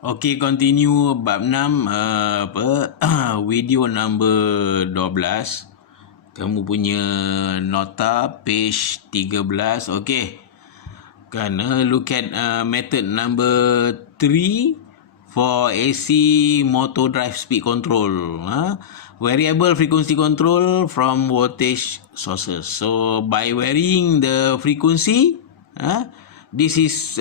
Okey, continue bab 6 video number 12. Kamu punya nota page 13. Okey. Kan look at method number 3 for AC motor drive speed control. Variable frequency control from voltage sources. So by varying the frequency, this is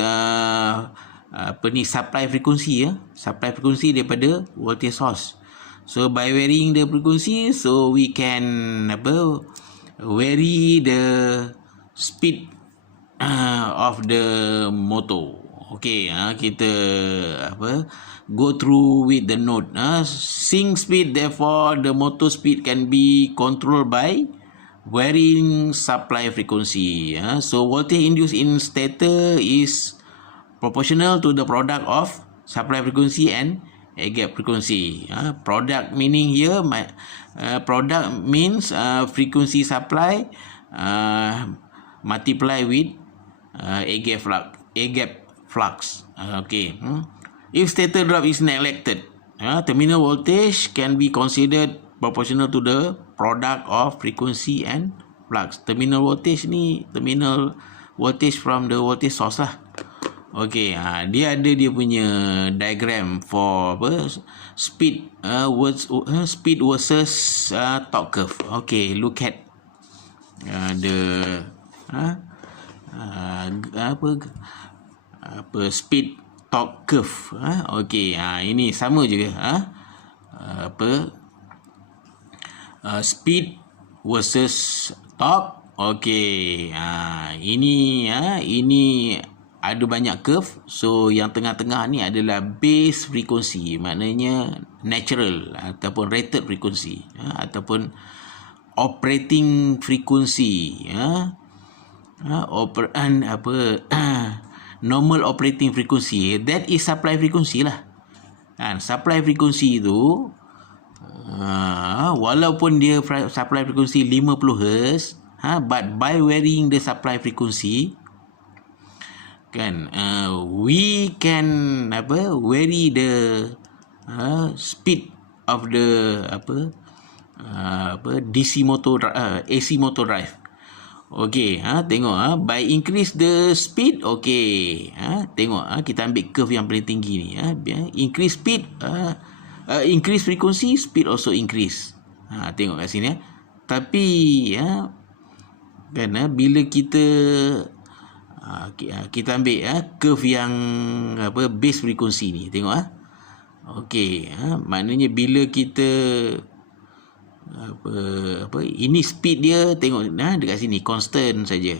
supply frequency, supply frequency daripada voltage source. So by varying the frequency, so we can vary the speed of the motor. Okay, kita go through with the note. Sync speed, therefore the motor speed can be controlled by varying supply frequency. So voltage induced in stator is proportional to the product of supply frequency and air gap frequency. Product meaning here, product means frequency supply multiply with air gap flux. Okay. If stator drop is neglected, terminal voltage can be considered proportional to the product of frequency and flux. Terminal voltage ni terminal voltage from the voltage source lah. Okey, dia ada dia punya diagram for speed speed versus torque curve. Okey, look at the speed torque curve. Okey, ini sama juga speed versus torque. Okey, ini ada banyak curve. So yang tengah-tengah ni adalah base frequency, maknanya natural ataupun rated frequency, ataupun operating frequency, normal operating frequency, that is supply frequency lah. Supply frequency tu walaupun dia supply frequency 50 Hz, but by varying the supply frequency, we can vary the speed of the DC motor AC motor drive. Okey, tengok by increase the speed. Okey, tengok kita ambil curve yang paling tinggi ni, increase speed, increase frequency, speed also increase. Tengok kat sini. Tapi bila kita ambil curve yang base frequency ni, tengok okey, maknanya bila kita ini speed dia, tengok dekat sini constant saja,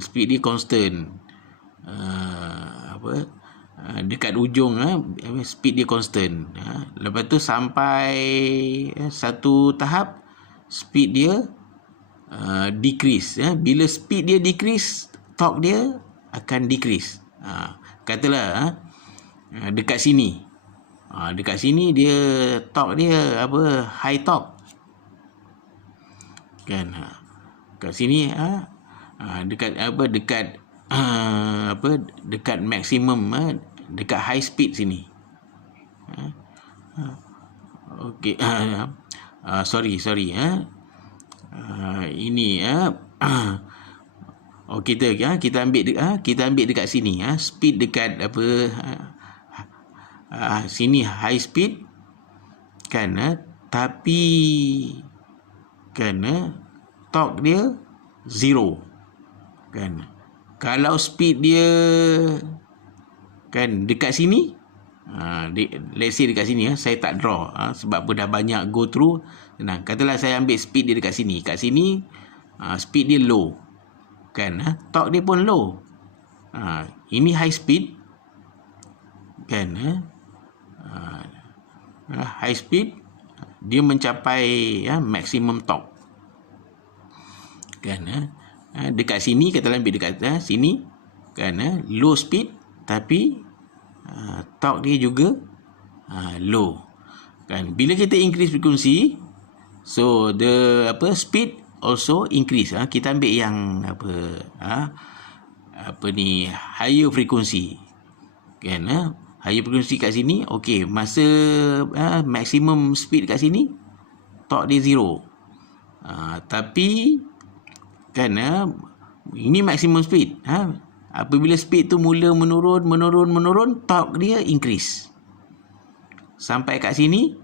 speed dia constant, dekat ujung speed dia constant. Lepas tu sampai satu tahap speed dia decrease. Bila speed dia decrease, torque dia akan decrease. Katalah dekat sini, dekat sini dia torque dia high torque, kat sini dekat dekat maximum, dekat high speed sini. Okey, sorry ini kita ambil dekat sini, speed dekat sini high speed tapi torque dia zero. Kalau speed dia dekat sini, let's say dekat sini, saya tak draw sebab dah banyak go through. Katalah saya ambil speed dia dekat sini, kat sini speed dia low, torque dia pun low. Ini high speed, high speed dia mencapai maximum torque, dekat sini kita ambil dekat sini, low speed tapi torque dia juga low. Bila kita increase frequency, so the speed also increase. Kita ambil yang higher frequency, higher frequency kat sini, okey, masa maximum speed kat sini, torque dia 0. Tapi kan ini maximum speed. Apabila speed tu mula menurun, torque dia increase. Sampai kat sini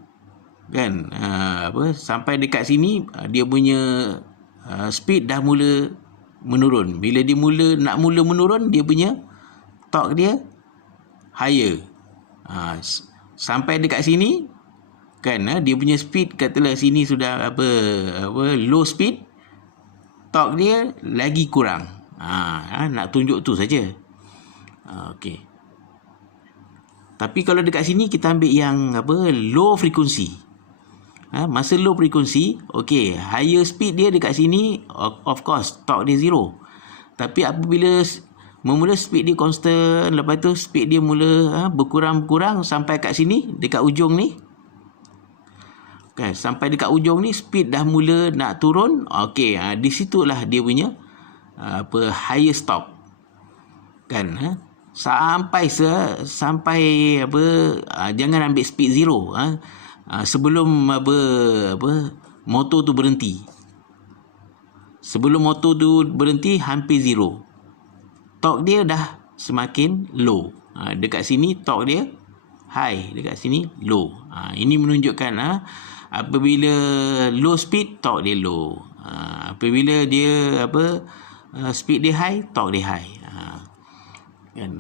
kan, sampai dekat sini dia punya speed dah mula menurun. Bila dia nak mula menurun, dia punya torque dia higher. Sampai dekat sini kan, dia punya speed katalah sini sudah low speed, torque dia lagi kurang. Nak tunjuk tu saja. Okey. Tapi kalau dekat sini kita ambil yang low frequency. Masa low frequency, okey, higher speed dia dekat sini, of course torque dia 0. Tapi apabila memula speed dia constant, lepas tu speed dia mula berkurang sampai kat sini, dekat ujung ni. Okay, sampai dekat ujung ni speed dah mula nak turun. Okey, di situlah dia punya higher stop. Kan, sampai jangan ambil speed 0 sebelum motor tu berhenti. Sebelum motor tu berhenti hampir 0. Torque dia dah semakin low. Dekat sini torque dia high, dekat sini low. Ini menunjukkan apabila low speed, torque dia low. Apabila dia speed dia high, torque dia high. Kan,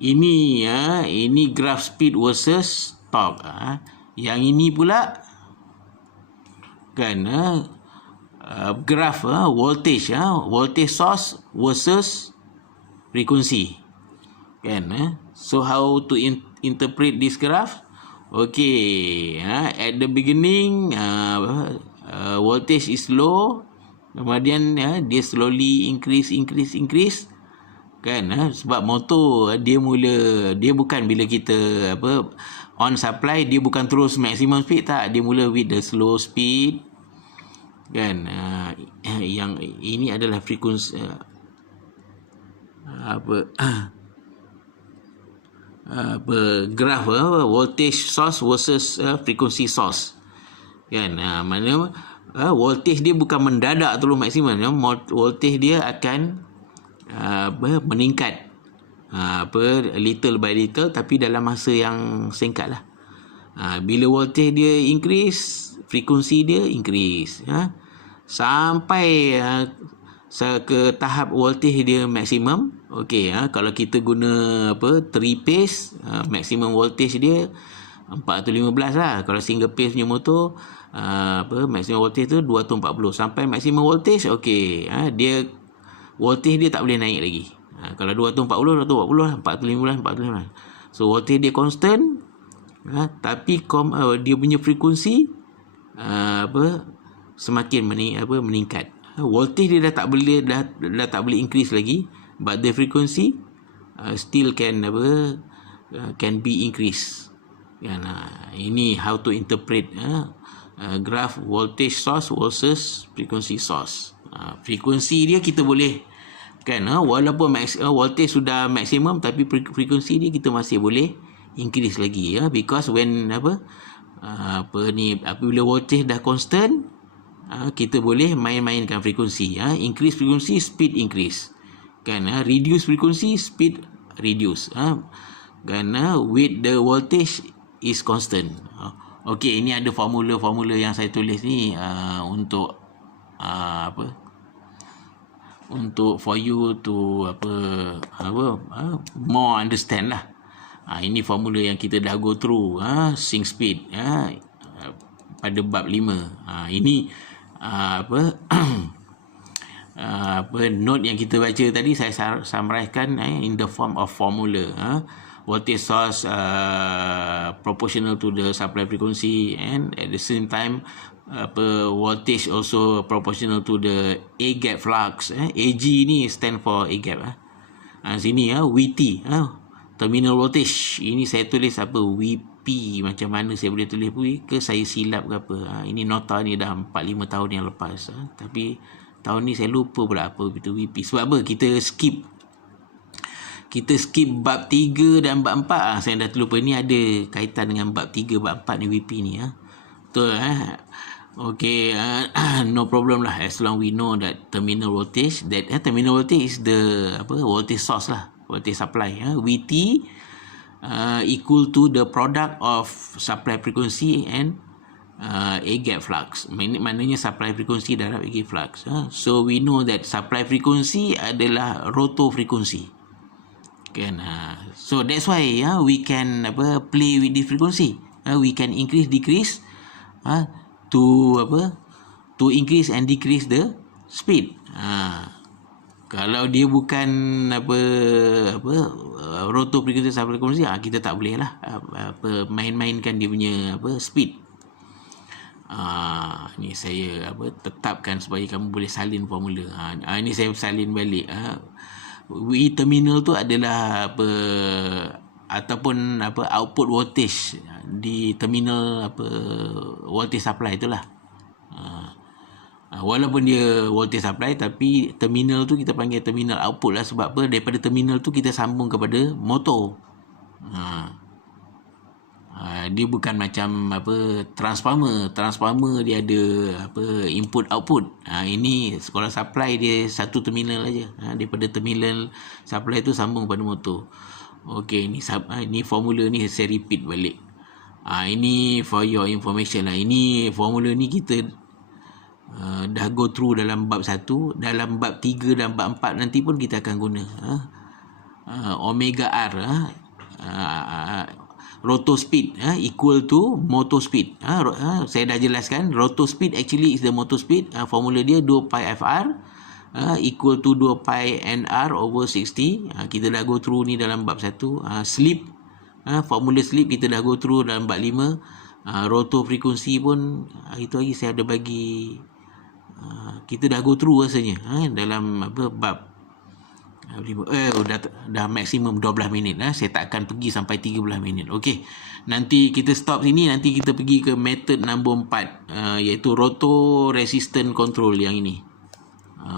ini graph speed versus torque. Yang ini pula kan, graph voltage source versus frequency. Kan, so how to interpret this graph? Okay, at the beginning voltage is low, kemudian dia slowly increase. Kan, sebab motor dia bukan bila kita on supply, dia bukan terus maximum speed, tak, dia mula with the slow speed. Kan, yang ini adalah frekuensi graph voltage source versus frequency source. Kan, mana voltage dia bukan mendadak terus maksimum, voltage dia akan meningkat little by little, tapi dalam masa yang singkat lah. Bila voltage dia increase, frekuensi dia increase, sampai ke tahap voltage dia maksimum. Okey, kalau kita guna 3 phase, maksimum voltage dia 415 lah. Kalau single phase punya motor, maksimum voltage tu 240 sampai maksimum voltage. Okey, dia voltage dia tak boleh naik lagi. Kalau 240 lah, 415. So voltage dia constant, tapi dia punya frekuensi semakin meningkat. Voltage dia dah tak boleh increase lagi, but the frequency still can be increased. Ini how to interpret graph voltage source versus frequency source. Frekuensi dia kita boleh kan, walaupun voltage sudah maksimum, tapi frekuensi dia kita masih boleh increase lagi, because when apabila voltage dah constant, kita boleh main-mainkan frekuensi. Increase frekuensi, speed increase. Kan, reduce frekuensi, speed reduce. Kan, with the voltage is constant. Okey, ini ada formula-formula yang saya tulis ni untuk untuk for you to more understand lah. Ini formula yang kita dah go through, sync speed pada bab 5. Ini note yang kita baca tadi saya summarizekan in the form of formula. Voltage source proportional to the supply frequency, and at the same time voltage also proportional to the A gap flux. AG ni stand for A gap. Sini VT, terminal voltage. Ini saya tulis VP, macam mana saya boleh tulis ke saya silap ke apa. Ini nota ni dah 4-5 tahun yang lepas, tapi tahun ni saya lupa berapa itu VP. Sebab apa kita skip kita skip bab 3 dan bab 4. Saya dah terlupa ni ada kaitan dengan bab 3, bab 4 ni VP ni. Betul Okay, no problem lah, as long we know that terminal voltage, terminal voltage is the voltage source lah, voltage supply. VT equal to the product of supply frequency and A gap flux. Maknanya supply frequency darab A gap flux. So we know that supply frequency adalah rotor frequency. Kan? So that's why we can play with this frequency. We can increase, decrease to increase and decrease the speed. Kalau dia bukan rotor frequency, supply frequency, kita tak boleh lah main-mainkan dia punya speed. Ni saya tetapkan supaya kamu boleh salin formula. Ni saya salin balik. V terminal tu adalah ataupun output voltage di terminal voltage supply itulah. Walaupun dia voltage supply, tapi terminal tu kita panggil terminal output lah. Sebab apa? Daripada terminal tu kita sambung kepada motor. Dia bukan macam transformer dia ada input output. Ini sekolah supply dia satu terminal aja. Daripada terminal supply tu sambung pada motor. Okey, ni formula ni saya repeat balik. Ini for your information lah. Ini formula ni kita dah go through dalam bab 1, dalam bab 3 dan bab 4 nanti pun kita akan guna omega R rotor speed equal to motor speed. Saya dah jelaskan rotor speed actually is the motor speed. Formula dia 2 pi FR equal to 2 pi NR over 60. Kita dah go through ni dalam bab 1. Slip, formula slip kita dah go through dalam bab 5. Rotor frekuensi pun itu lagi saya ada bagi, kita dah go through rasanya dalam bab dah maksimum 12 minit. Saya tak akan pergi sampai 13 minit. Okey, nanti kita stop sini. Nanti kita pergi ke method nombor 4, iaitu rotor resistant control yang ini.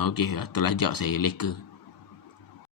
Okey, terlajak saya leka.